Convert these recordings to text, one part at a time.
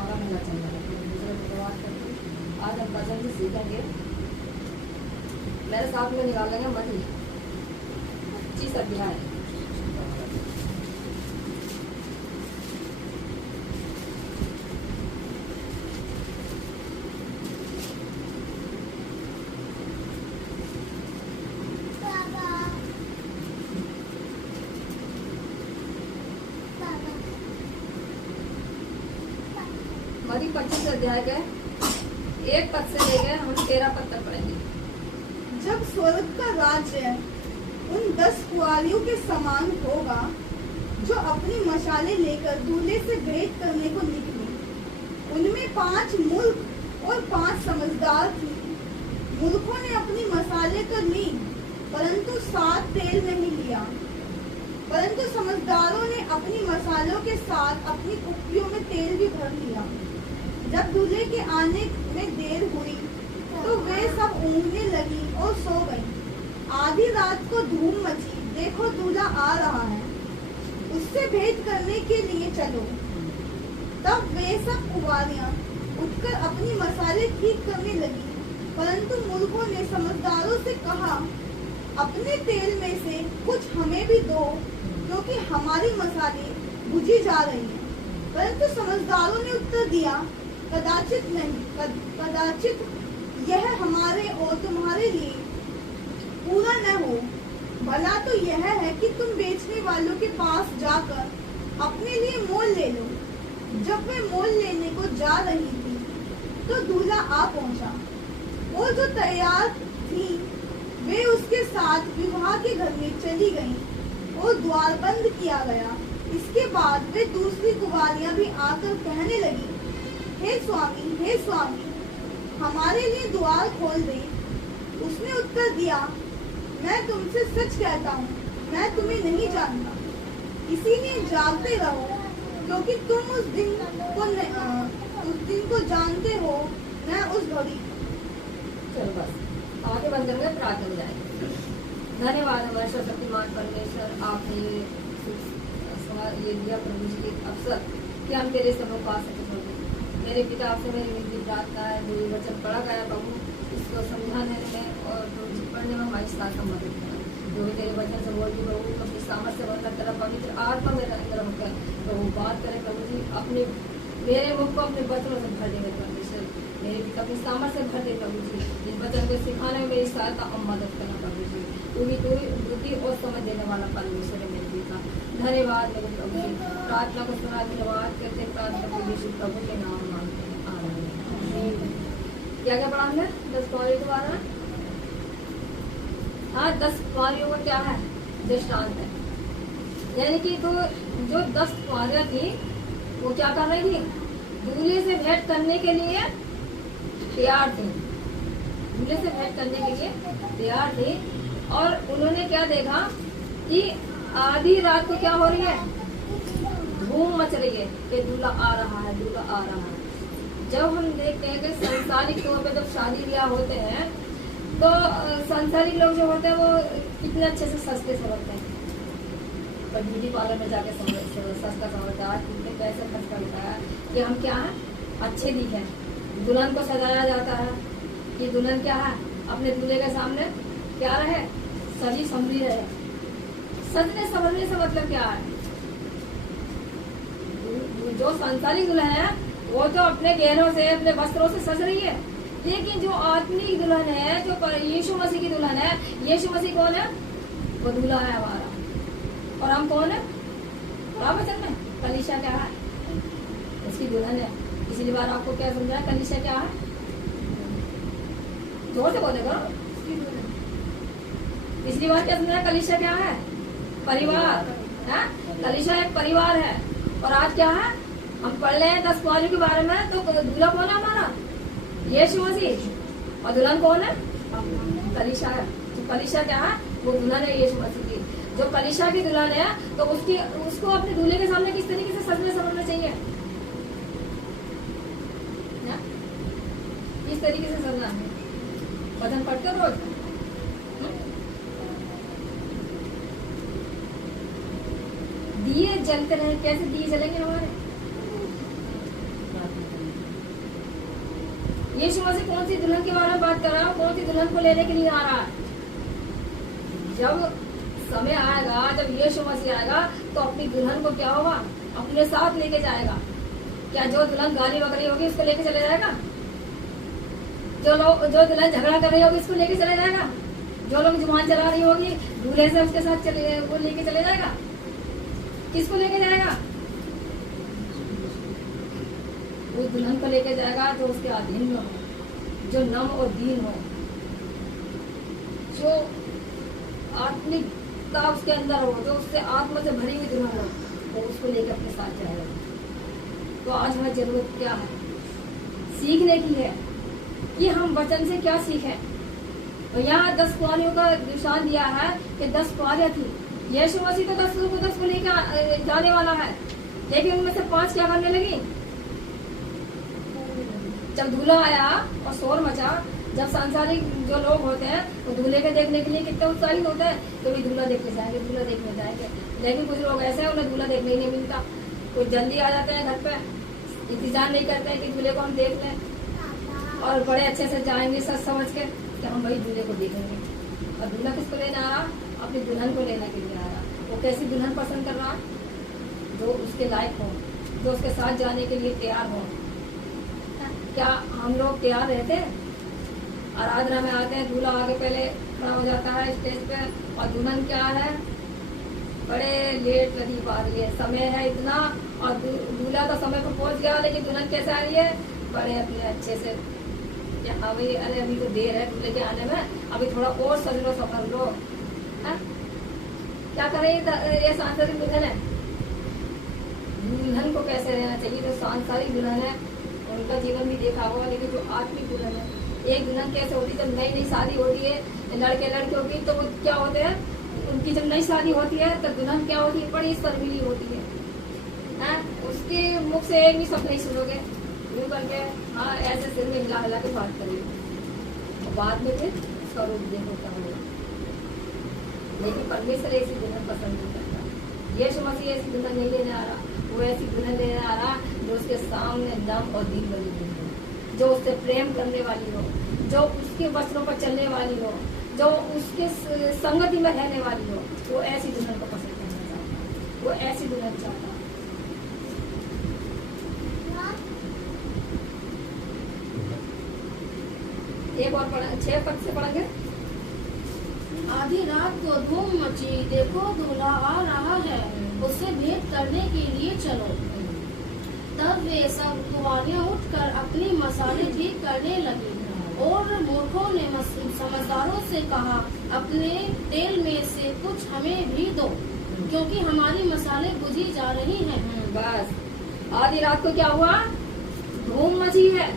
हमारा मेला चल रहा है। दूसरे को बात करके आज हम भजन से सीखेंगे। मेरे साथ में निकालेंगे मछली 25 अध्याय। मरी 25 अध्याय के 1 पद से लेकर हम 13 पद तक पढ़ेंगे। जब स्वर्ग का राज्य उन 10 कुंवारियों के समान होगा जो अपनी मशालें लेकर दूल्हे से भेंट करने को निकली। उनमें 5 मूर्ख और 5 समझदार थे। मूर्खों ने अपनी मशालें तो ली, परंतु 7 तेल नहीं लिया। परंतु समझदारों ने अपनी मसालों के साथ अपनी कुप्पियों में तेल भी भर लिया। जब दूल्हे के आने में देर हुई तो वे सब ऊँघने लगी और सो गई। आधी रात को धूम मची, देखो दूल्हा आ रहा है, उससे भेंट करने के लिए चलो। तब वे सब कुंवारियां उठकर अपनी मसाले ठीक करने लगी। परंतु मूर्खों ने समझदारों से कहा, अपने तेल में से कुछ हमें भी दो, क्योंकि हमारी मसाले बुझी जा रही हैं। परंतु समझदारों ने उत्तर दिया, कदाचित नहीं, कदाचित यह हमारे और तुम्हारे लिए पूरा न हो। भला तो यह है कि तुम बेचने वालों के पास जाकर अपने लिए मोल ले लो। जब वे मोल लेने को जा रही थी तो दूल्हा आ पहुंचा। वो जो तैयार थी वे उसके साथ विवाह के घर में चली गईं और द्वार बंद किया गया। इसके बाद वे दूसरी कुंवारियां भी आकर कहने लगी, हे स्वामी, हमारे लिए द्वार खोल दे। उसने उत्तर दिया, मैं तुमसे सच कहता हूँ, मैं तुम्हें नहीं जानता। इसीलिए जागते रहो, क्योंकि तुम उस दिन को जानते हो, मैं उस घड़ी। चलो बस आगे बंद करेंगे, प्रार्थना जाएंगे। धन्यवाद हमारे शक्तिमान परमेश्वर, आपने ये दिया प्रभु जी एक अवसर कि हम तेरे समूह पा सके प्रभु। मेरे पिता आपसे मेरी विनती प्रार्थना है, जो वचन पढ़ा गया प्रभु इसको समझाने में और पढ़ने में हमारी साथ मदद करना। जो भी तेरे वचन से बोल प्रभु अपनी सामर्थ्य से वर्णन तेरा पवित्र आत्मा मेरे अंदर होकर प्रभु बात करे प्रभु जी। अपने मेरे मुख को अपने वचनों से भर देंगे परमेश्वर। मेरे पिता अपनी सामर्थ्य से भर दे प्रभु जी। इस वचन को सिखाने में मेरी सहायता और मदद करना प्रभु जी। तू ही बुद्धि और समझ देने वाला परमेश्वर है मेरे पिता। धन्यवाद मेरे प्रभु जी। प्रार्थना को सुना, धन्यवाद करते प्रार्थना यीशु प्रभु के नाम मांगते हैं, आमीन। क्या क्या पढ़ा हमने 10 कुंवारियों के बारे में? हाँ, 10 कुंवारियों का क्या है? दृष्टांत है। यानी कि तो जो 10 कुंवारियां थी वो क्या कर रही थी? दूल्हे से भेंट करने के लिए तैयार थी। दूल्हे से भेंट करने के लिए तैयार थी और उन्होंने क्या देखा कि आधी रात को क्या हो रही है? धूम मच रही है कि दूल्हा आ रहा है, दूल्हा आ रहा है। जब हम देखते हैं कि सांसारिक तौर पे जब शादी ब्याह होते हैं तो सांसारिक लोग जो होते हैं वो कितने अच्छे से सस्ते समझते हैं। पर ब्यूटी पार्लर में जाके सस्ता समझता है, कितने पैसे खर्च करता है कि हम क्या है, अच्छे दिखे। दुल्हन को सजाया जाता है कि दुल्हन क्या है, अपने दूल्हे के सामने क्या रहे, सजी संभली रहे। सजने संभलने से मतलब क्या है? जो सांसारिक दुल्हन है वो तो अपने गहनों से, अपने वस्त्रों से सज रही है, लेकिन जो आत्मिक दुल्हन है, जो यीशु मसीह की दुल्हन है, यीशु मसीह कौन है? वो दूल्हा है हमारा। और हम कौन है? वचन में कलीसिया क्या है? उसकी दुल्हन है। पिछली बार आपको क्या समझाया? कलीसिया क्या है? जोर से बोले करो। पिछली बार क्या समझाया? कलीसिया क्या है? परिवार है। कलीसिया एक परिवार है। और आज क्या है? हम पढ़ रहे हैं 10 कुंवारियों के बारे में। तो दूल्हा कौन है हमारा? यीशु मसीह। और दुल्हन कौन है? कलीसिया है। तो कलीसिया क्या है? वो दुल्हन है यीशु मसीह की। जो कलीसिया की दुल्हन है तो उसको अपने दूल्हे के सामने किस तरीके से सजने संभलना चाहिए? किस तरीके से सजना है? वचन पढ़ते हो रोज? दिए जलते रहे। कैसे दिए जलेंगे हमारे? यीशु मसीह कौन सी दुल्हन के बारे में बात कर रहा है, कौन सी दुल्हन को लेने के लिए आ रहा है। जब समय आएगा, जब यीशु मसीह आएगा तो अपनी दुल्हन को क्या होगा, अपने साथ लेके जाएगा। क्या जो दुल्हन गाली बकरी होगी उसको लेके चले जाएगा? जो दुल्हन झगड़ा कर रही होगी उसको लेके चले जाएगा? जो लोग जुबान चला रही होगी दूल्हे से उसके साथ वो लेके चले जाएगा? किसको लेके जाएगा? उस दुल्हन को लेके जाएगा जो उसके अधीन में हो, जो नम और दीन हो, जो आत्मिकता उसके अंदर हो, जो उससे आत्मा से भरी हुई दुल्हन हो, वो उसको लेकर अपने साथ जाएगा। तो आज हमें जरूरत क्या है? सीखने की है कि हम वचन से क्या सीखें। और यहाँ 10 कुंवारियों का निशान दिया है कि 10 कुंवारियां थी। यीशु मसीह तो 10 को लेकर जाने वाला है, लेकिन उनमें से 5 क्या करने लगी? जब दूल्हा आया और शोर मचा, जब सांसारिक जो लोग होते हैं वो दूल्हे के देखने के लिए कितने उत्साहित होते हैं, तो भी दूल्हा देखने जाएंगे, दूल्हा देखने जाएंगे। लेकिन कुछ लोग ऐसे हैं उन्हें दूल्हा देखने ही नहीं मिलता। कुछ जल्दी आ जाते हैं घर पे, इंतजार नहीं करते हैं कि दूल्हे को हम देख लें, और बड़े अच्छे से जाएंगे सच समझ के कि हम भाई दूल्हे को देखेंगे। और दूल्हा किसको लेने आ रहा? अपनी दुल्हन को लेने के लिए आ रहा। वो कैसी दुल्हन पसंद कर रहा? जो उसके लायक हो, जो उसके साथ जाने के लिए तैयार हो। क्या हम लोग तैयार रहते हैं? आराधना में आते हैं, दूल्हा आगे पहले खड़ा हो जाता है स्टेज पे, और दुल्हन क्या है, बड़े लेट लगी पा रही है, समय है इतना, और दूल्हा तो समय पर पहुंच गया, लेकिन दुल्हन कैसे आ रही है? बड़े अपने अच्छे से, हाँ भाई अरे अभी तो देर है दूल्हे के आने में, अभी थोड़ा और सज लो संभल लो। क्या करें ये सांसारिक दुल्हन है? दुल्हन को कैसे रहना चाहिए? जो सांसारिक दुल्हन है उनका जीवन भी देखा होगा, लेकिन जो आत्मिक दुल्हन है, एक दुल्हन कैसे होती है? जब नई नई शादी होती है लड़के लड़कियों की, तो वो क्या होते हैं, उनकी जब नई शादी होती है तो दुल्हन क्या होती है? बड़ी शर्मीली होती है। उसके मुख से एक भी शब्द नहीं सुनोगे, यूं करके हाँ ऐसे सिर में हिला हिला के बात करिए, बाद में फिर उसका रूप देखो क्या होगा। लेकिन परमेश्वर ऐसी दुल्हन पसंद नहीं करता। यीशु मसीह ऐसी दुल्हन नहीं लेने आ रहा, वो ऐसी दुल्हन लेने आ रहा जो उसके सामने नम और दिल वाली हो, जो उससे प्रेम करने वाली हो, जो उसके वस्त्रों पर चलने वाली हो, जो उसके संगति में रहने वाली हो। वो ऐसी दुल्हन को पसंद करना चाहता, वो ऐसी दुल्हन चाहता। एक और 6 पद से पढ़ेंगे। आधी रात को धूम मची, देखो दूल्हा आ रहा है, उससे भेंट करने के लिए चलो। तब वे सब कुंवारियां उठकर अपनी मसाले ठीक करने लगी, और मूर्खों ने समझदारों से कहा, अपने तेल में से कुछ हमें भी दो, क्योंकि हमारी मसाले बुझी जा रही हैं। बस आधी रात को क्या हुआ? धूम मची है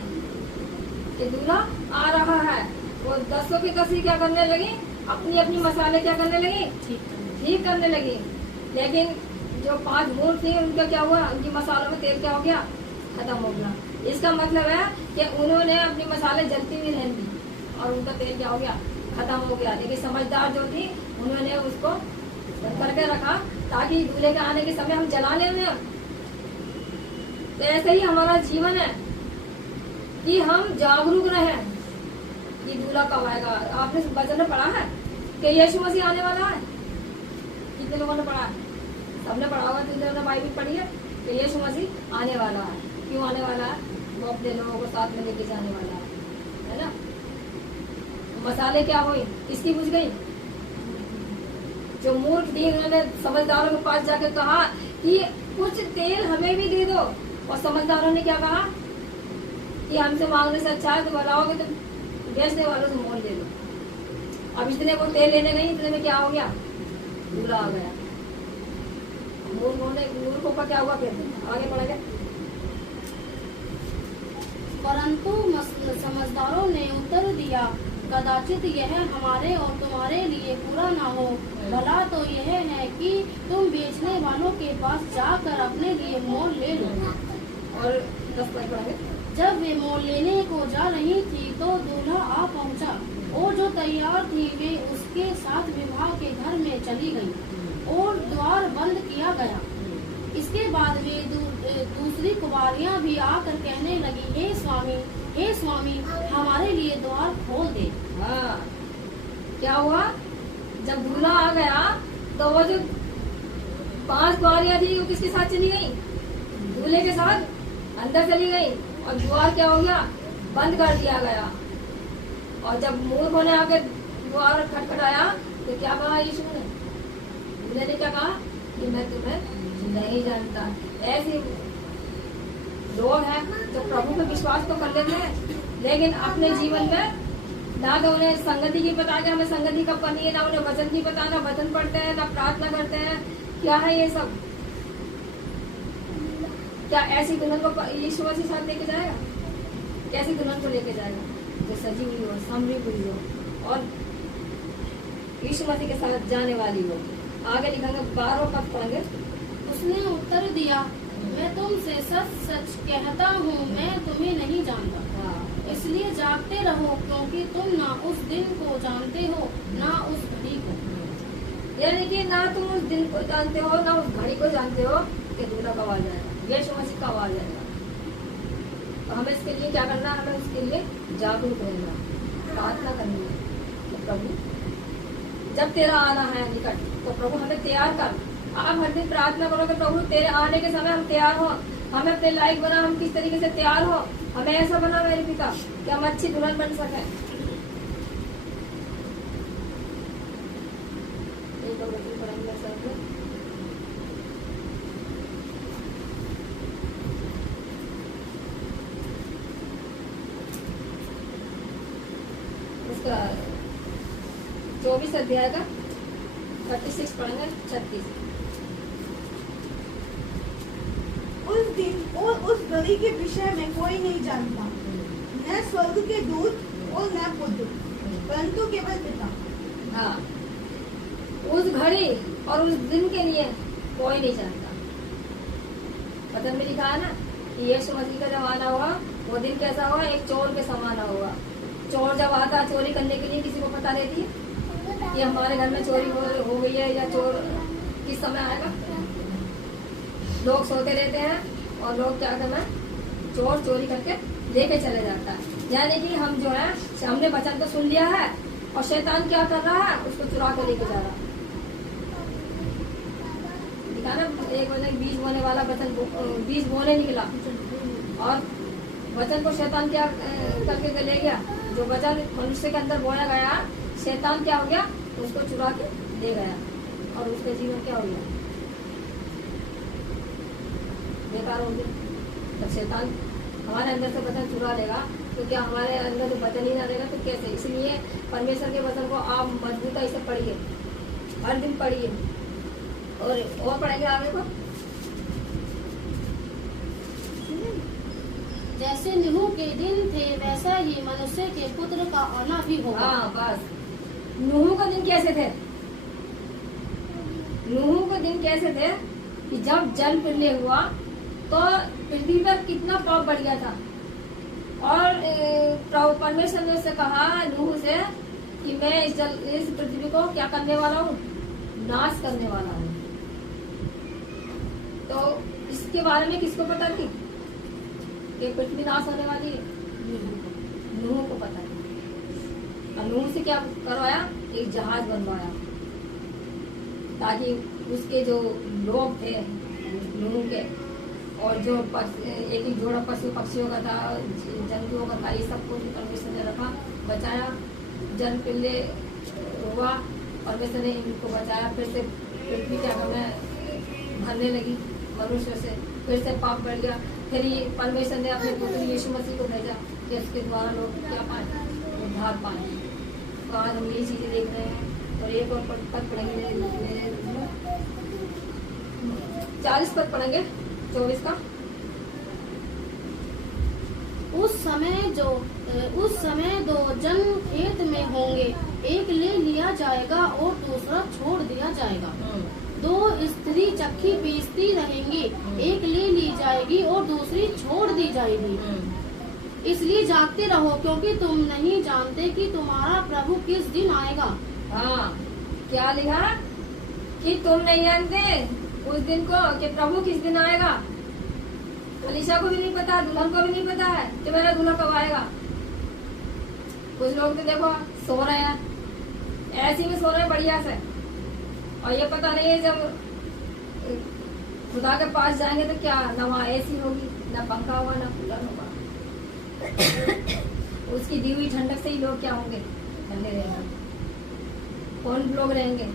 कि दूल्हा आ रहा है। वो 10 की 10 क्या करने लगी? अपनी अपनी मसाले क्या करने लगी? ठीक करने लगी। लेकिन जो 5 मूर्ख थी उनका क्या हुआ? उनकी मसालों में तेल क्या हो गया? खत्म हो गया। इसका मतलब है कि उन्होंने अपनी मसाले जलती हुई रहने दी और उनका तेल क्या हो गया? खत्म हो गया। लेकिन समझदार जो थी उन्होंने उसको करके रखा ताकि दूल्हे के आने के समय हम जलाने में। तो ऐसे ही हमारा जीवन है कि हम जागरूक रहें कि दूल्हा कब आएगा। आपने वचन में पढ़ा है कि यीशु मसीह आने वाला है? कितने लोगों ने पढ़ा है? सबने पढ़ा होगा, जिन लोगों ने बाइबल पढ़ी है कि यीशु मसीह आने वाला है। क्यों आने वाला है? वो अपने लोगों को साथ में लेके जाने वाला है ना। मसाले क्या हुई? किसकी बुझ गई? जो मूर्ख थी उन्होंने समझदारों के पास जाकर कहा कि कुछ तेल हमें भी दे दो, और समझदारों ने क्या कहा कि हमसे मांगने से अच्छा है तो बताओगे तो बेचने वालों से मोल ले लो। अब इतने वो तेल लेने गई, इतने में क्या हो गया? दूल्हा आ गया। मूर्खों का क्या हुआ? फिर आगे पढ़ेंगे। परंतु समझदारों ने उत्तर दिया, कदाचित यह हमारे और तुम्हारे लिए पूरा ना हो। भला तो यह है कि तुम बेचने वालों के पास जाकर अपने लिए मोल ले लो। और 10 पद पढ़ेंगे। जब वे मोल लेने को जा रही थी तो दूल्हा आ पहुंचा, और जो तैयार थी वे उसके साथ विवाह के घर में चली गई और द्वार बंद किया गया। इसके बाद वे दूसरी कुंवारियां भी आकर कहने लगी, हे स्वामी हमारे लिए द्वार खोल दे। हाँ, क्या हुआ? जब दूल्हा आ गया तो वो जो 5 कुंवारियां थी वो किसके साथ चली गई? दूल्हे के साथ अंदर चली गई और द्वार क्या हो गया? बंद कर दिया गया। और जब मूर्ख ने आके द्वार खटखटाया तो क्या कहा यीशु ने? दूल्हे ने क्या कहा कि मैं तुम्हें नहीं जानता। ऐसे लोग हैं जो प्रभु पे विश्वास तो कर लेते हैं लेकिन अपने जीवन में ना तो उन्हें संगति की पता कि हमें संगति कब करनी है, ना उन्हें वचन की पता, ना वचन पढ़ते हैं, ना प्रार्थना करते हैं। क्या है ये सब? क्या ऐसी दुल्हन को यीशु मसीह साथ लेके जाएगा? कैसी दुल्हन को लेके जाएगा? जो सजी हुई हो, समरी हुई हो और यीशु मसीह के साथ जाने वाली हो। आगे लिखेंगे 12 पद पढ़ेंगे। उसने उत्तर दिया, मैं तुमसे सच सच कहता हूँ, मैं तुम्हें नहीं जानता। इसलिए जागते रहो, क्योंकि तुम ना उस दिन को जानते हो ना उस घड़ी को। यानी कि ना तुम उस दिन को जानते हो ना उस घड़ी को जानते हो कि दूल्हा कब आ जाएगा, यीशु मसीह कब आ जाएगा। तो हमें इसके लिए क्या करना है? हमें उसके लिए जागरूक रहना, प्रार्थना करनी है कि प्रभु जब तेरा आना है निकट तो प्रभु हमें तैयार कर। आप हर दिन प्रार्थना करो कि प्रभु तेरे आने के समय हम तैयार हो, हमें अपने लायक बना, हम किस तरीके से तैयार हो, हमें ऐसा बना मेरे पिता कि हम अच्छी दुल्हन बन सके। उसका 24 अध्याय का 36 पढ़ेंगे, 36। उस दिन और उस घड़ी के विषय में कोई नहीं जानता, न स्वर्ग के दूत और न पुत्र, परंतु केवल पिता। हाँ, उस घड़ी और उस दिन के लिए कोई नहीं जानता। वचन में लिखा है ना कि यीशु मसीह का जब आना होगा वो दिन कैसा होगा? एक चोर के समान होगा। चोर जब आता है चोरी करने के लिए, किसी को पता रहती है कि हमारे घर में चोरी हो गई है या चोर किस समय आएगा? लोग सोते रहते हैं और लोग क्या करना है? चोर चोरी करके लेके चले जाता है। यानी कि हम जो है हमने वचन तो सुन लिया है और शैतान क्या कर रहा है? उसको चुरा के लेके जा रहा है। दिखा ना, एक वचन बीज बोने वाला वचन बीज बोने निकला और वचन को शैतान क्या करके ले गया? जो वचन मनुष्य के अंदर बोया गया, शैतान क्या हो गया? उसको चुरा के ले गया और उसका जीवन क्या हो गया? बेकार हो गया। जब शैतान हमारे अंदर से वचन चुरा लेगा तो क्या हमारे अंदर से वचन ही ना रहेगा तो कैसे? इसलिए परमेश्वर के वचन को आप मजबूती से पढ़िए, हर दिन पढ़िए और पढ़ेंगे आगे को। जैसे नूह के दिन थे वैसा ही मनुष्य के पुत्र का आना भी होगा। हाँ, बस नूह का दिन कैसे थे? नूह का दिन कैसे थे कि जब जल प्रलय हुआ तो पृथ्वी पर कितना पाप बढ़ गया था और परमेश्वर ने उससे कहा नूह से कि मैं इस पृथ्वी को क्या करने वाला हूँ? नाश करने वाला हूँ। तो इसके बारे में किसको पता थी कि पृथ्वी नाश होने वाली है? नूह को पता है। और नूह से क्या करवाया? एक जहाज बनवाया ताकि उसके जो लोग थे नूह के और जो एक एक जोड़ा पशु पक्षियों का था, जंतुओं का था, ये सब कुछ परमेश्वर ने रखा, बचाया। जल प्रलय हुआ, परमेश्वर ने इनको बचाया। फिर से पृथ्वी क्या हमें भरने लगी मनुष्य से, फिर से पाप बढ़ गया। फिर ये परमेश्वर ने अपने पुत्र यीशु मसीह को भेजा कि उसके द्वारा लोग क्या पाए? उद्धार पाए। तो आज हम यही चीजें देख रहे हैं। और एक और पद पढ़ेंगे, 40 पद पढ़ेंगे 24 का। उस समय दो जन खेत में होंगे, एक ले लिया जाएगा और दूसरा छोड़ दिया जाएगा। दो स्त्री चक्की पीसती रहेंगी, एक ले ली जाएगी और दूसरी छोड़ दी जाएगी। इसलिए जागते रहो, क्योंकि तुम नहीं जानते कि तुम्हारा प्रभु किस दिन आएगा। हाँ, क्या लिखा कि तुम नहीं जानते उस दिन को कि प्रभु किस दिन आएगा। अलीशा को भी नहीं पता, दुल्हन को भी नहीं पता है कि मेरा दूल्हा कब आएगा। कुछ लोग तो देखो सो रहे हैं, ऐसी में सो रहे हैं बढ़िया से, और ये पता नहीं है जब खुदा के पास जाएंगे तो क्या ना वहाँ एसी होगी, ना पंखा होगा, ना कूलर होगा। उसकी दी हुई ठंडक से ही लोग क्या होंगे, ठंडे रहेंगे। कौन लोग रहेंगे?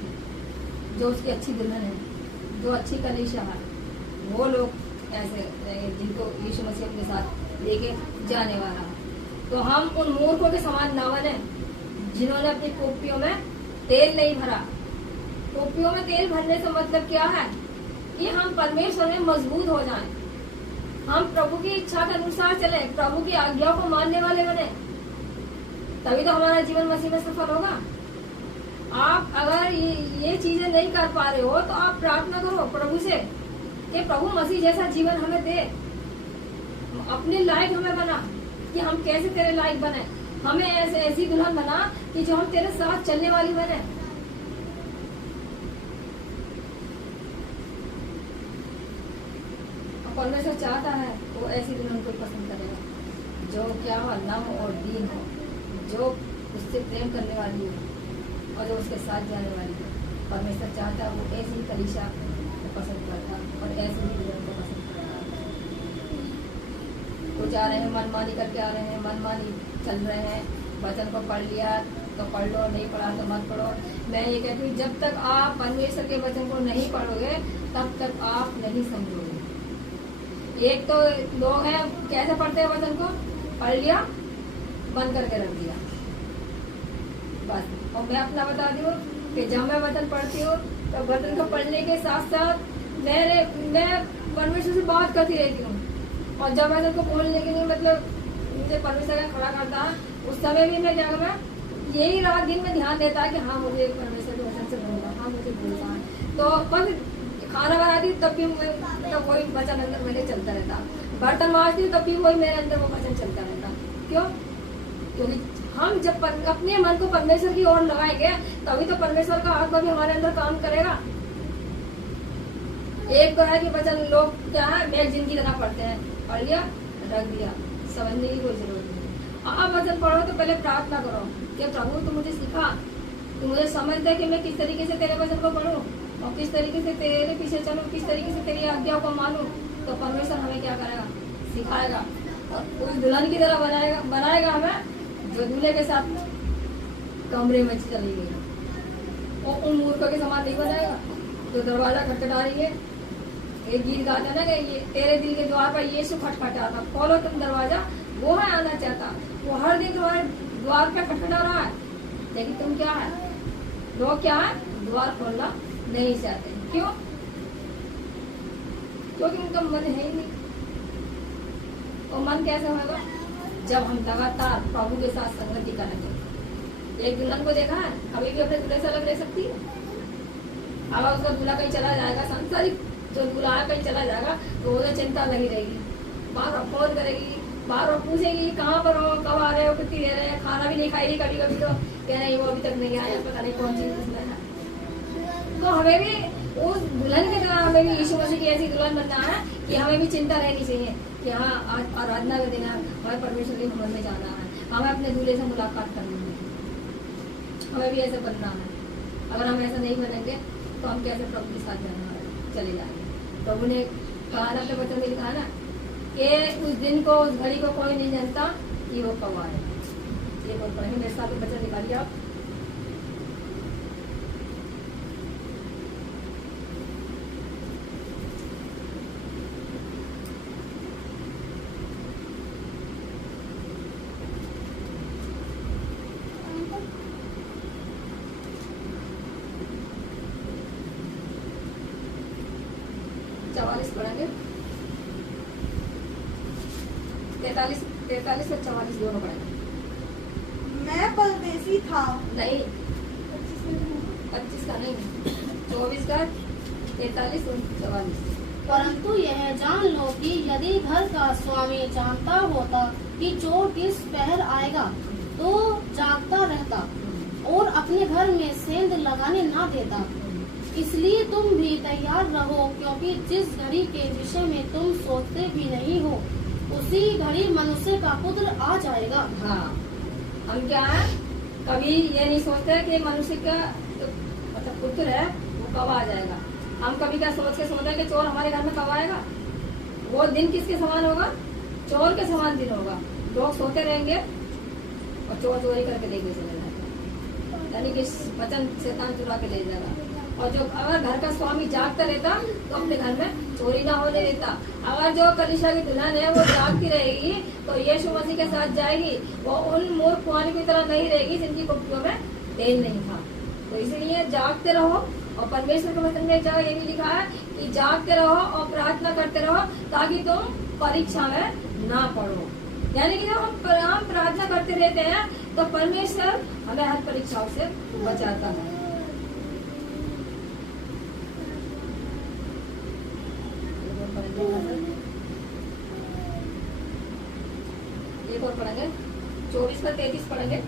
जो उसकी अच्छी दुल्हन है, जो अच्छी कलीसिया है, वो लोग ऐसे जिनको यीशु मसीह के साथ लेके जाने वाला है। तो हम उन मूर्खों के समान ना बने जिन्होंने अपनी कोपियों में तेल नहीं भरा। कोपियों में तेल भरने से मतलब क्या है कि हम परमेश्वर में मजबूत हो जाएं, हम प्रभु की इच्छा के अनुसार चले, प्रभु की आज्ञा को मानने वाले बने, तभी तो हमारा जीवन मसीह में सफल होगा। आप अगर ये चीजें नहीं कर पा रहे हो तो आप प्रार्थना करो प्रभु से कि प्रभु मसीह जैसा जीवन हमें दे, अपने लायक हमें बना कि हम कैसे तेरे लायक बने, हमें ऐसी दुल्हन बना कि जो हम तेरे साथ चलने वाली बने। परमेश्वर चाहता है वो ऐसी दुल्हन को पसंद करेगा जो क्या हो, नम और दीन हो, जो उससे प्रेम करने वाली हो और जो उसके साथ जाने वाली है। परमेश्वर चाहता है वो ऐसी कलीसिया को पसंद करता और ऐसी ही दुल्हन को पसंद करता। कुछ आ रहे हैं मनमानी करके आ रहे हैं, मनमानी चल रहे हैं, वचन को पढ़ लिया तो पढ़ लो, नहीं पढ़ा तो मत पढ़ो। मैं ये कहती हूँ जब तक आप परमेश्वर के वचन को नहीं पढ़ोगे तब तक आप नहीं समझोगे। एक तो लोग हैं कैसे पढ़ते हैं वचन को, पढ़ लिया बंद करके रख दिया बस। और मैं अपना बता दूं कि जब मैं वचन पढ़ती हूँ तो वचन को पढ़ने के साथ साथ मैं परमेश्वर से बात करती रहती हूँ, और जब वचन को बोलने के लिए मतलब मुझे परमेश्वर का खड़ा करता है उस समय भी मैं क्या करूँ, यही रात दिन में ध्यान देता है कि हाँ मुझे परमेश्वर के वचन से बोलना, हाँ मुझे बोलना है। तो बस खाना बनाती तब भी तब वही वचन अंदर मेरे चलता रहता, बर्तन मांजती तब भी वही मेरे अंदर वो वचन चलता रहता। क्यों? क्योंकि हम जब अपने मन को परमेश्वर की ओर लगाएंगे तभी तो परमेश्वर का आत्मा भी हमारे अंदर काम करेगा। एक तो है कि वचन लोग क्या है मैगजीन की तरह पढ़ते हैं, पढ़ लिया रख दिया, समझने की कोई जरूरत नहीं। आप वचन पढ़ो तो पहले प्रार्थना करो कि प्रभु तू मुझे सिखा, तू मुझे समझ दे कि मैं किस तरीके से तेरे वचन को पढ़ूं और किस तरीके से तेरे पीछे चलूं, किस तरीके से तेरी आज्ञाओं को मानूं। तो परमेश्वर हमें क्या करेगा, सिखाएगा और उस दुल्हन की तरह बनाएगा हमें जो दूल्हे के साथ कमरे में चली गई। और उन मूर्खों के समान नहीं बनाएगा जो दरवाजा खटखटा रही है। एक गीत गाता ना कि ये तेरे दिल के द्वार पर यीशु खटखटाता, खोलो तुम दरवाजा, वो है आना चाहता, वो हर दिन तुम्हारे द्वार पर खटखटा रहा है, लेकिन तुम क्या है, लोग क्या है द्वार खोलना नहीं चाहते। क्यों? क्योंकि उनका मन है ही नहीं। और मन कैसे होगा? जब हम लगातार प्रभु के साथ संगति करेंगे। एक दुल्हन को देखा है कभी भी अपने दूल्हे से अलग रह सकती है? अगर उसका दूल्हा कहीं चला जाएगा, सांसारिक जो दूल्हा है कहीं चला जाएगा तो उसे चिंता लगी रहेगी, बार बार फोन करेगी, बार बार पूछेगी कहाँ पर हो, कब आ रहे हो, कितनी देर है, खाना भी नहीं खाएगी, कभी कभी तो कह रही वो अभी तक नहीं आया, पता नहीं कौन चीज उसमें है। तो हमें भी उस दुल्हन की तरह हमें भी यीशु मसीह की ऐसी दुल्हन बनना है कि हमें भी चिंता रहनी चाहिए कि हाँ आज आराधना का दिन है, हमें परमेश्वर के भवन में जाना है, हमें अपने दूल्हे से मुलाकात करनी है, हमें भी ऐसे बनना है। अगर हम ऐसा नहीं बनेंगे तो हम कैसे प्रभु के साथ जाना चले जाएंगे। प्रभु ने कहा ना अपने वचन में लिखा ना कि उस दिन को उस घड़ी को कोई नहीं जानता कि वो कब आए। ये बहुत पढ़ेंगे, मेरे साथ वचन निकालिए आप। पढ़ेंगे 43 और 44 दोनों पढ़ेंगे। मैं परदेसी था, नहीं 25 का नहीं, 24 का, 43 और 44। परंतु यह जान लो कि यदि घर का स्वामी जानता होता कि चोर किस पहर आएगा तो जागता रहता और अपने घर में सेंध लगाने ना देता। इसलिए तुम भी तैयार रहो, क्योंकि जिस घड़ी के विषय में तुम सोचते भी नहीं हो उसी घड़ी मनुष्य का पुत्र आ जाएगा। हाँ, हम क्या है, कभी ये नहीं सोचते कि मनुष्य का जो मतलब पुत्र है वो कब आ जाएगा। हम कभी क्या सोच के सोचते हैं कि चोर हमारे घर में कब आएगा। वो दिन किसके समान होगा, चोर के समान दिन होगा। लोग सोते रहेंगे और चोर चोरी करके लेके चले जाएगा, यानी कि वचन शैतान चुरा के ले जाएगा। और जो अगर घर का स्वामी जागता रहता तो अपने घर में चोरी ना होने देता। अगर जो कलीसिया की दुल्हन है वो जागती रहेगी तो यीशु मसीह के साथ जाएगी। वो उन मूर्ख कुआरों की तरह नहीं रहेगी जिनकी कुप्पियों में तेल नहीं था। तो इसलिए जागते रहो। और परमेश्वर के वचन में एक जगह ये भी लिखा है कि जागते रहो और प्रार्थना करते रहो ताकि तुम परीक्षा में ना पड़ो। यानी कि जब हम प्रार्थना करते रहते हैं तो परमेश्वर हमें हर परीक्षाओं से बचाता है। एक और पढ़ेंगे, 24 का 33 पढ़ेंगे।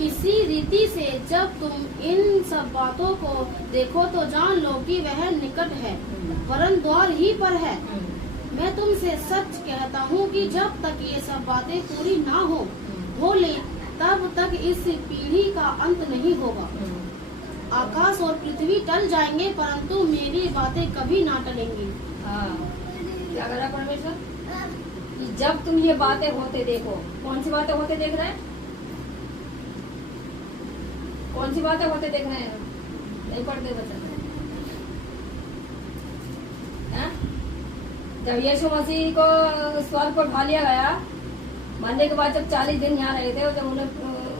इसी रीति से जब तुम इन सब बातों को देखो तो जान लो कि वह निकट है, वरन द्वार ही पर है। मैं तुमसे सच कहता हूँ कि जब तक ये सब बातें पूरी ना हो ले तब तक इस पीढ़ी का अंत नहीं होगा। आकाश और पृथ्वी टल जाएंगे परंतु मेरी बातें कभी ना टलेंगी। हाँ, क्या करा परमेश्वर कि जब तुम ये बातें होते देखो। कौन सी बातें होते देख रहे हैं, कौन सी बातें होते देख रहे हैं, नहीं पढ़ते बच्चे। जब यीशु मसीह को स्वर्ग पर उठा लिया गया, मरने के बाद जब 40 दिन यहाँ रहे थे और जब उन्हें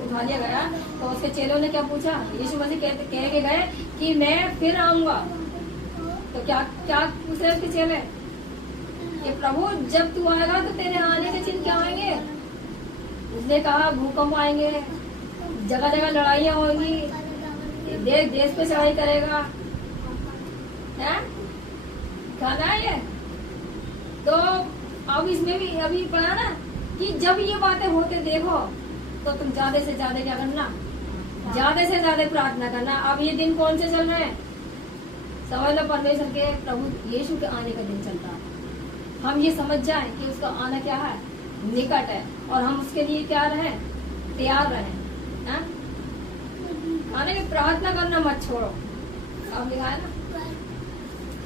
उठा लिया गया तो उसके चेलों ने क्या पूछा, यीशु मसीह कह के गए कि मैं फिर आऊंगा। तो क्या क्या पूछ रहे उसके चेले कि प्रभु जब तू आएगा तो तेरे आने के चिन्ह क्या आएंगे। उसने कहा भूकंप आएंगे, जगह जगह लड़ाइयाँ होंगी, देश देश पे चढ़ाई करेगा, है खाना है ये। तो अब इसमें भी अभी पढ़ा ना कि जब ये बातें होते देखो तो तुम ज्यादा से ज्यादा क्या करना, ज्यादा से ज्यादा प्रार्थना करना। अब ये दिन कौन से चल रहे हैं, समझ लो परमेश्वर के प्रभु यीशु के आने का दिन चल रहा है। हम ये समझ जाए कि उसका आना क्या है, निकट है, और हम उसके लिए क्या रहे, तैयार रहे। आने की प्रार्थना करना मत छोड़ो। अब लिखा है ना,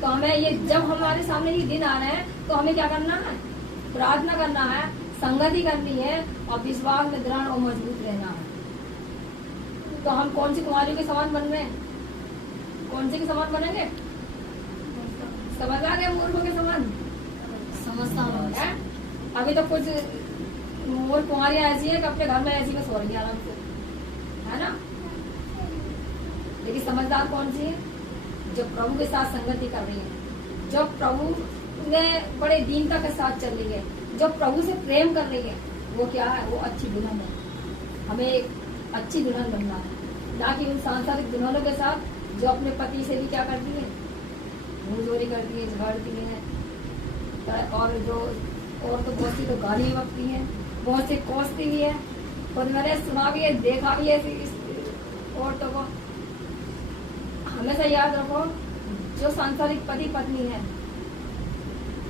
तो हमें ये जब हमारे सामने ये दिन आ रहे हैं तो हमें क्या करना है, प्रार्थना करना है, संगति करनी है और विश्वास में दृढ़ और मजबूत रहना है। तो हम कौन सी कुमारियों के समान बन रहे हैं, कौन से के समान बनेंगे, समझ आ गए, मूर्खों के समान समझता हूँ। अभी तो कुछ मूर्ख कुमारियां ऐसी है कि अपने घर में ऐसी में सो रही है आराम से, है ना। लेकिन समझदार कौन सी है, जो प्रभु के साथ संगति कर रही है, जो प्रभु में बड़े दीनता के साथ चल रही है, जो प्रभु से प्रेम कर रही है, वो क्या है, वो अच्छी दुल्हन है। हमें एक अच्छी दुल्हन बनना है, ना कि उन सांसारिक दुल्हनों के साथ जो अपने पति से भी क्या करती है, मुंहजोरी करती है, झगड़ती है, और जो और तो बहुत सी तो गाली बकती है, बहुत से कोसती भी है। और मैंने सुना भी है, देखा भी है औरतों को। हमेशा याद रखो, जो सांसारिक पति पत्नी है,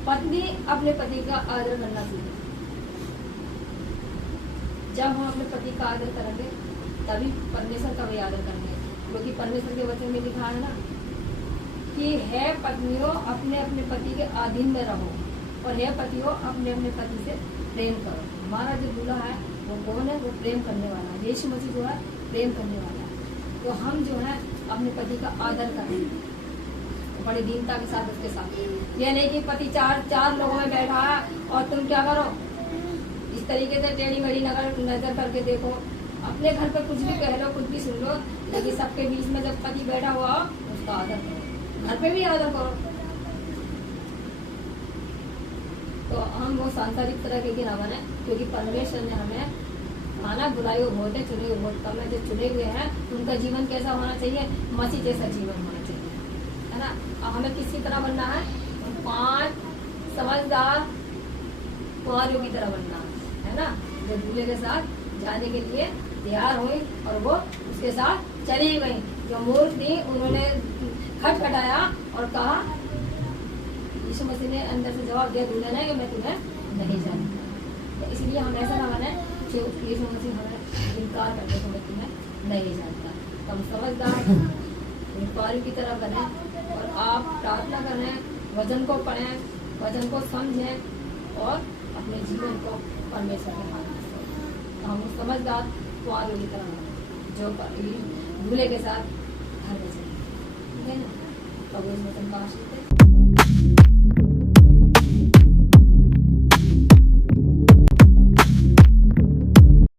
पत्नी अपने पति का आदर करना सीखे। जब हम अपने पति का आदर करेंगे तभी परमेश्वर का भी आदर करेंगे, क्योंकि परमेश्वर के वचन में लिखा है ना कि है पत्नियों अपने अपने पति के अधीन में रहो, और है पतियों अपने अपने पति से प्रेम करो। हमारा जो दूल्हा है वो कौन है, वो प्रेम करने वाला है। यीशु मसीह जो है प्रेम करने वाला है। तो हम जो है अपने पति का आदर करें, बड़ी दीनता के साथ उसके साथ। ये नहीं कि पति चार लोगों में बैठा है और तुम क्या करो, इस तरीके से टेढ़ी मेढ़ी नजर करके देखो। अपने घर पर कुछ भी कह लो, कुछ भी सुन लो, लेकिन सबके बीच में जब पति बैठा हुआ उसका आदर करो, घर पे भी आदर करो। तो हम वो सांसारिक तरह के ना बने, क्योंकि परमेश्वर ने हमें माना बुलाए हुए बहुत है, चुने हुए बहुत कम है। जो चुने हुए हैं उनका जीवन कैसा होना चाहिए, मसीह जैसा जीवन होना चाहिए, है ना। और हमें किसी तरह बनना है, 5 समझदार कुंवारियों की तरह बनना है ना, जो दूल्हे के साथ जाने के लिए तैयार हुई और वो उसके साथ चली गई। जो मूर्ख थी उन्होंने खटखटाया और कहा, यीशु मसीह ने अंदर से जवाब दिया दूल्हे ने कि मैं तुम्हें नहीं जानता। तो इसलिए हम ऐसा ना बने जो ये समझ से हमें इनकार करते समय तुम्हें नहीं जानता। तो हम समझदार इंक्वायरी की तरह बने और आप प्रार्थना करें, वचन को पढ़ें, वचन को समझें और अपने जीवन को परमेश्वर के हाथ में सौंपें। तो हम समझदार कुंवारों की तरह बने जो दूल्हे के साथ घर में चले, ठीक है ना। प्रभु इस वचन का आशीष दे।